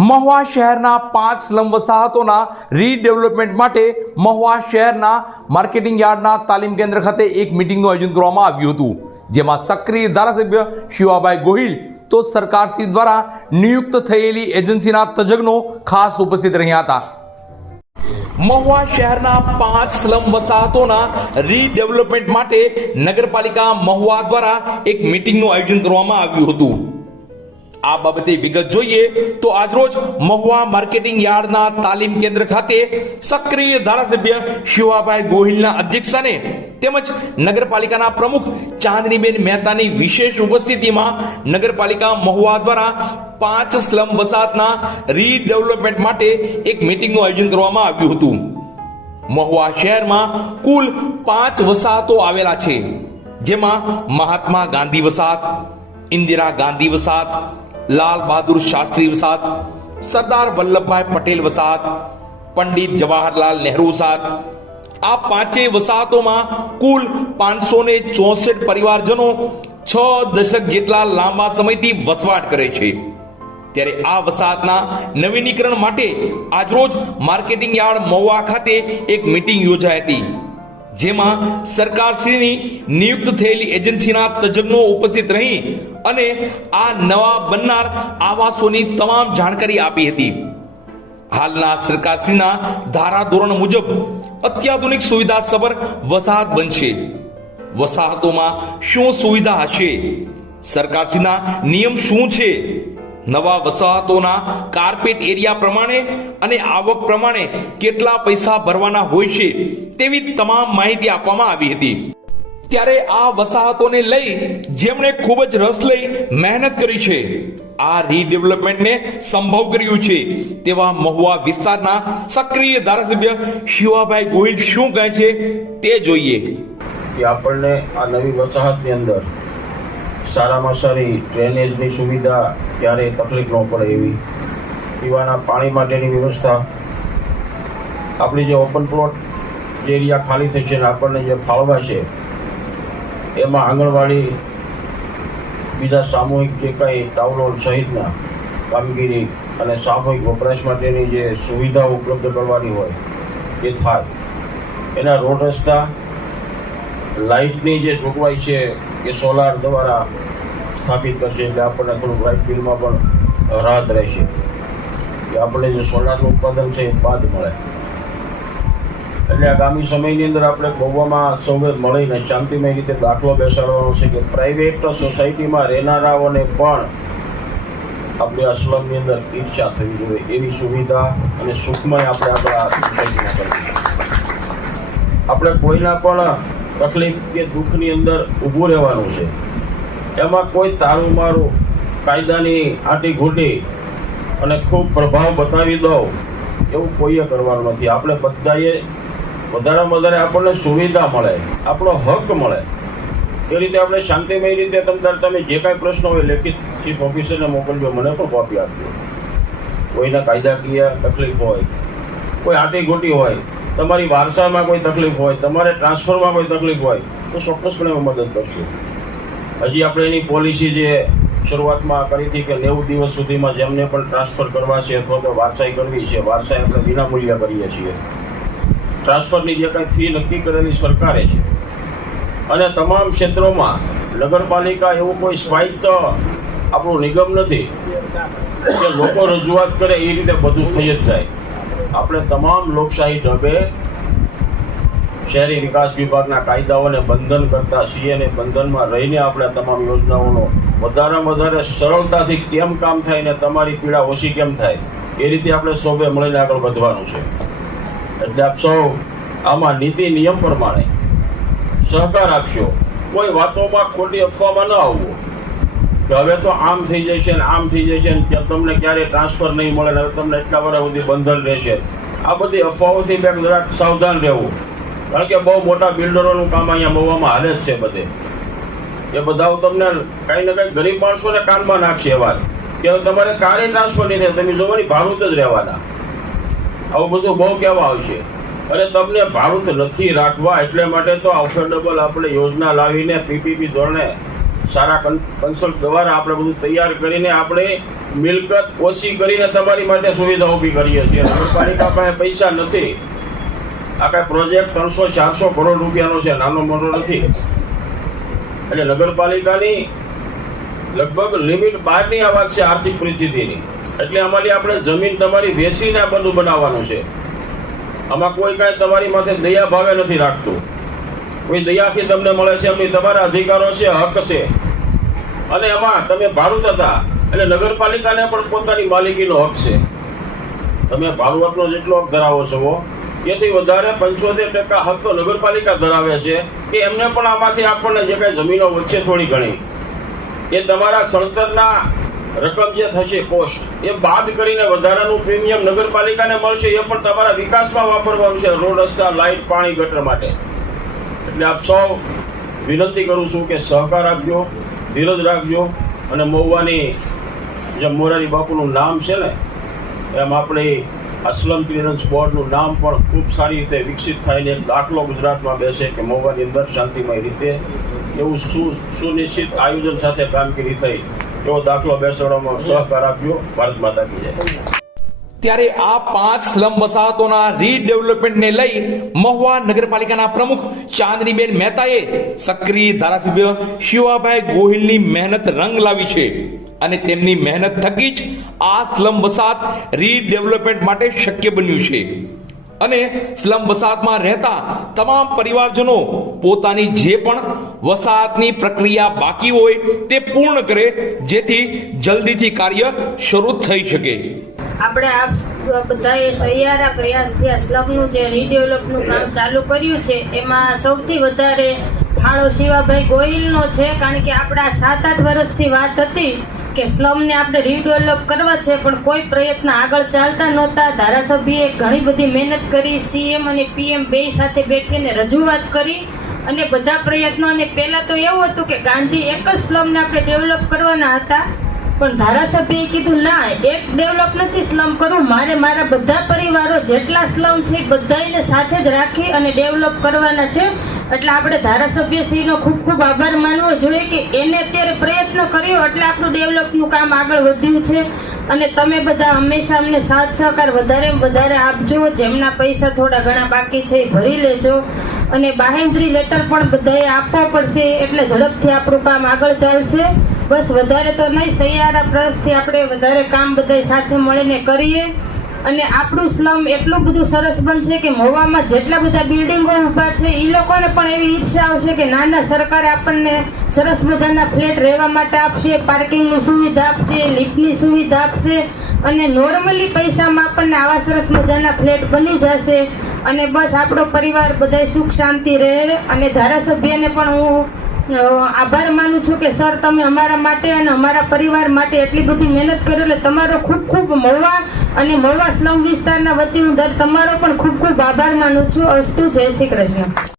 મહુવા શહેરના પાંચ slum વસાહતોના redevelopment માટે મહુવા શહેરના માર્કેટિંગ યાર્ડના તાલીમ કેન્દ્ર ખાતે એક મિટિંગનું આયોજન કરવામાં આવ્યું હતું, જેમાં સક્રિય ધારાસભ્ય શિવાભાઈ ગોહિલ તો સરકારશ્રી દ્વારા નિયુક્ત થયેલી એજન્સીના તજજ્ઞો ખાસ ઉપસ્થિત રહ્યા હતા. મહુવા શહેરના પાંચ સ્લમ વસાહતોના રીડેવલપમેન્ટ માટે નગરપાલિકા મહુવા દ્વારા એક મિટિંગનું આયોજન કરવામાં આવ્યું હતું. આ બાબતે વિગત જોઈએ તો આજરોજ મહુવા માર્કેટિંગ યાર્ડના તાલીમ કેન્દ્ર ખાતે સક્રિય ધારાસભ્ય શિવાભાઈ ગોહિલના અધ્યક્ષસ્થાને તેમજ નગરપાલિકાના પ્રમુખ ચાંદનીબેન મહેતાની વિશેષ ઉપસ્થિતિમાં નગરપાલિકા મહુવા દ્વારા પાંચ સ્લમ વસાહતના રીડેવલપમેન્ટ માટે એક મિટિંગનું આયોજન કરવામાં આવ્યું હતું. મહુવા શહેરમાં કુલ પાંચ વસાહતો આવેલા છે. જેમાં મહાત્મા ગાંધી વસાહત, ઇન્દિરા ગાંધી વસાહત લાલ બહાદુર શાસ્ત્રી વસાત, સરદાર વલ્લભભાઈ પટેલ વસાત, પંડિત જવાહરલાલ નહેરુ વસાત. આ પાંચેય વસાહતોમાં કુલ પાંચસો ને ચોસઠ પરિવારજનો છ દશક જેટલા લાંબા સમયથી વસવાટ કરે છે. ત્યારે આ વસાહતના નવીનીકરણ માટે આજરોજ માર્કેટિંગ યાર્ડ મહુવા ખાતે એક મીટિંગ યોજાઈ હતી. જેમાં સરકારશ્રીની નિયુક્ત થયેલી એજન્સીના તજજ્ઞો ઉપસ્થિત રહી અને આ નવા બનનાર આવાસોની તમામ જાણકારી આપી હતી. હાલના સરકારશ્રીના ધારા ધોરણ મુજબ અત્યાધુનિક સુવિધા સભર વસાહત બનશે. વસાહતોમાં શું સુવિધા હશે? સરકારશ્રીના નિયમ શું છે? નવા વસાહતોના કાર્પેટ એરિયા પ્રમાણે અને આવક પ્રમાણે કેટલા પૈસા ભરવાના હોય છે તેવી તમામ માહિતી આપવામાં આવી હતી. ત્યારે આ વસાહતોને લઈ જેમણે ખૂબ જ રસ લઈ મહેનત કરી છે, આ રીડેવલપમેન્ટને સંભવ કર્યું છે, તેવા મહુવા વિસ્તારના સક્રિય ધારાસભ્ય શિવાભાઈ ગોહિલ શું કહે છે તે જોઈએ. કે આપણને આ નવી વસાહતની અંદર સારામાં સારી ડ્રેનેજની સુવિધા ક્યારેય તકલીફ ન પડે એવી. પીવાના પાણી માટેની વ્યવસ્થા. આપણી જે ઓપન પ્લોટ જે એરિયા ખાલી થઈ છે ને આપણને જે ફાળવા છે, એમાં આંગણવાડી, બીજા સામૂહિક જે કંઈ ટાઉન હોલ સહિતના કામગીરી અને સામૂહિક વપરાશ માટેની જે સુવિધાઓ ઉપલબ્ધ કરવાની હોય, એ થાય. એના રોડ રસ્તા લાઇટની જે જોગવાઈ છે એ સોલાર દ્વારા સ્થાપિત કરશે એટલે આપણને થોડુંક લાઇટ બિલમાં પણ રાહત રહેશે. કે આપણે જે સોલારનું ઉત્પાદન છે એ બાદ મળે. એટલે આગામી સમયની અંદર આપણે ગોવામાં સૌએ મળીને શાંતિમય રીતે દાખલો બેસાડવાનો છે કે પ્રાઇવેટ સોસાયટીમાં રહેનારાઓને પણ આપણે આ સ્લમની અંદર ઈચ્છા થવી જોઈએ. એવી સુવિધા અને સુખમય આપણે આપણા સોસાયટીમાં કરવી આપણે કોઈના પણ તકલીફ કે દુઃખની અંદર ઊભું રહેવાનું છે. એમાં કોઈ તારું મારું, કાયદાની આટી ઘૂંટી અને ખૂબ પ્રભાવ બતાવી દો એવું કોઈએ કરવાનું નથી. આપણે બધાએ, વધારેમાં વધારે આપણને સુવિધા મળે, આપણો હક મળે. એ રીતે આપણે શાંતિમય રીતે તમને તમે જે કાંઈ પ્રશ્નો હોય લેખિત ચીફ ઓફિસરને મોકલજો, મને પણ કોપી આપજો. કોઈને કાયદાકીય તકલીફ હોય, કોઈ આટી ઘૂંટી હોય તમારી વારસામાં કોઈ તકલીફ હોય, તમારે ટ્રાન્સફરમાં કોઈ તકલીફ હોય, તો ચોક્કસપણે હું મદદ કરશું. હજી આપણે એની પોલિસી જે શરૂઆતમાં કરી હતી કે નેવું દિવસ સુધીમાં જેમને પણ ટ્રાન્સફર કરવા છે અથવા તો વારસાઈ કરવી છે, વારસાઈ આપણે વિનામૂલ્ય કરીએ છીએ. ટ્રાન્સફરની જે કાંઈ ફી નક્કી કરેલી સરકારે છે. અને તમામ ક્ષેત્રોમાં નગરપાલિકા એવું કોઈ સ્વાયત્ત આપણું નિગમ નથી કે લોકો રજૂઆત કરે એ રીતે બધું થઈ જ જાય. આપણે તમામ લોકશાહી ઢબે શહેરી વિકાસ વિભાગના કાયદાઓને બંધન કરતા છીએ અને બંધનમાં રહીને આપણે તમામ યોજનાઓનો વધારેમાં વધારે સરળતાથી કેમ કામ થાય ને તમારી પીડા ઓછી કેમ થાય, એ રીતે આપણે સૌએ મળીને આગળ વધવાનું છે. એટલે આપ સૌ આમાં નીતિ નિયમ પ્રમાણે સહકાર આપશો. કોઈ વાતોમાં ખોટી અફવામાં ન આવવું. કે હવે તો આમ થઈ જશે ને આમ થઈ જશે ને તમને ક્યારેય ટ્રાન્સફર નહીં મળે ને હવે તમને એટલા વર્ષ સુધી બંધન રહેશે. આ બધી અફવાઓથી બે જરાક સાવધાન રહેવું. કારણ કે બહુ મોટા બિલ્ડરોનું કામ અહીંયા મહુવામાં હાલે જ છે બધે. એ બધા તમને કાંઈ ને કાંઈ ગરીબ માણસોને કાનમાં નાખશે એ વાત. કે તમારે કારે ટ્રાન્સફર નહીં થાય, તમે જોવાની ભાડૂત જ રહેવાના. આવું બધું બહુ કહેવા આવશે. અરે તમને ભાડુત નથી રાખવા, એટલે માટે તો અફોર્ડેબલ આપણે યોજના લાવીને પીપીપી ધોરણે સારા કન્સલ્ટ દ્વારા આપણે બધું તૈયાર કરીને આપણે મિલકત ઓછી કરીને તમારી માટે સુવિધા ઊભી કરીએ છીએ. નગરપાલિકા પાસે પૈસા નથી. આ કાંઈ પ્રોજેક્ટ ત્રણસો, ચારસો કરોડ રૂપિયાનો છે. નાનો મોટો નથી. એટલે નગરપાલિકાની લગભગ લિમિટ બહારની આ વાત છે આર્થિક પરિસ્થિતિની. એટલે અમારી આપણે જમીન તમારી વેચીને આ બધું બનાવવાનું છે. આમાં કોઈ કાંઈ તમારી માથે દયા ભાવે નથી રાખતું. કોઈ દયાથી તમને મળે છે એમની તમારા અધિકારો છે, હક છે. અને એમાં તમે ભાડુત હતા એટલે નગરપાલિકાને પણ પોતાની માલિકીનો હક છે. તમે ભાડુઆતનો જેટલો હક ધરાવો છો એથી વધારે પંચોતેર ટકા હક તો નગરપાલિકા ધરાવે છે કે એમને પણ આમાંથી આપણને જે કાંઈ જમીનો વચ્ચે થોડી ઘણી. એ તમારા સણતરના રકમ જે થશે કોસ્ટ એ બાદ કરીને વધારાનું પ્રીમિયમ નગરપાલિકાને મળશે, એ પણ તમારા વિકાસમાં વાપરવાનું છે, રોડ રસ્તા લાઇટ પાણી, ગટર માટે. એટલે આપ સૌ વિનંતી કરું છું કે સહકાર આપજો, ધીરજ રાખજો અને મહુવાની જે મોરારી બાપુનું નામ છે ને, એમ આપણે અસલમ સ્લમ ક્લિયરન્સ બોર્ડનું નામ પણ ખૂબ સારી રીતે વિકસિત થાય એક દાખલો ગુજરાતમાં બેસે કે મહુવાની અંદર શાંતિમય રીતે એવું સુ, સુનિશ્ચિત આયોજન સાથે કામગીરી થઈ એવો દાખલો બેસાડવામાં સહકાર આપ્યો ભારત માતા કી જય. ત્યારે આ પાંચ સ્લમ વસાહતોના રીડેવલપમેન્ટને લઈ મહુવા નગરપાલિકાના પ્રમુખ ચાંદનીબેન મહેતાએ સક્રિય ધારાસભ્ય શિવાભાઈ ગોહિલની મહેનત રંગ લાવી છે અને તેમની મહેનત થકી જ આ સ્લમ વસાહત રીડેવલપમેન્ટ માટે શક્ય બન્યું છે. અને સ્લમ વસાહતમાં રહેતા તમામ પરિવારજનો પોતાની જે પણ વસાહતની પ્રક્રિયા બાકી હોય તે પૂર્ણ કરે, જેથી જલ્દીથી કાર્ય શરૂ થઈ શકે. આપણે આપ બધાએ સહિયારા પ્રયાસથી આ સ્લમનું જે રીડેવલપનું કામ ચાલુ કર્યું છે, એમાં સૌથી વધારે ફાળો શિવાભાઈ ગોહિલનો છે, કારણ કે આપણા સાત આઠ વર્ષથી વાત હતી કે સ્લમને આપણે રીડેવલપ કરવા છે, પણ કોઈ પ્રયત્ન આગળ ચાલતા નહોતા. ધારાસભ્યએ ઘણી બધી મહેનત કરી, સીએમ અને પીએમ બે સાથે બેઠીને રજૂઆત કરી અને બધા પ્રયત્નો, અને પહેલાં તો એવું હતું કે ગાંધી એક જ સ્લમને આપણે ડેવલપ કરવાના હતા. પણ ધારાસભ્યએ કીધું, ના, એક ડેવલપ નથી, સ્લમ કરવું મારે મારા બધા પરિવારો જેટલા સ્લમ છે બધાને સાથે જ રાખી અને ડેવલપ કરવાના છે. એટલે આપણે ધારાસભ્યશ્રીનો ખૂબ ખૂબ આભાર માનવો જોઈએ કે એને અત્યારે પ્રયત્ન કર્યો એટલે આપણું ડેવલપનું કામ આગળ વધ્યું છે. અને તમે બધા હંમેશા અમને સાથ સહકાર વધારે વધારે આપજો. જેમના પૈસા થોડા ઘણા બાકી છે એ ભરી લેજો. અને બાહેન્દ્રી લેટર પણ બધાએ આપવો પડશે એટલે ઝડપથી આપણું કામ આગળ ચાલશે. બસ વધારે તો નહીં સૈયારા પ્રસથી આપણે વધારે કામ બધા સાથે મળીને કરીએ. અને આપણું સ્લમ એટલું બધું સરસ બનશે કે મહુવામાં જેટલા બધા બિલ્ડિંગો ઊભા છે એ લોકોને પણ એવી ઈર્ષા આવશે કે નાના સરકાર આપણને સરસ મજાના ફ્લેટ રહેવા માટે આપશે, પાર્કિંગની સુવિધા આપશે, લિફ્ટની સુવિધા આપશે અને નોર્મલી પૈસામાં આપણને આવા સરસ મજાના ફ્લેટ બની જશે. અને બસ આપણો પરિવાર બધા સુખ શાંતિ રહે અને ધારાસભ્યને પણ હું આભાર માનું છું કે, સર, તમે અમારા માટે અને અમારા પરિવાર માટે એટલી બધી મહેનત કરી એટલે તમારો ખૂબ ખૂબ મળવા અને મળવા સ્લમ વિસ્તારના વતી હું દર તમારો પણ ખૂબ ખૂબ આભાર માનું છું. અસ્તુ, જય શ્રી કૃષ્ણ.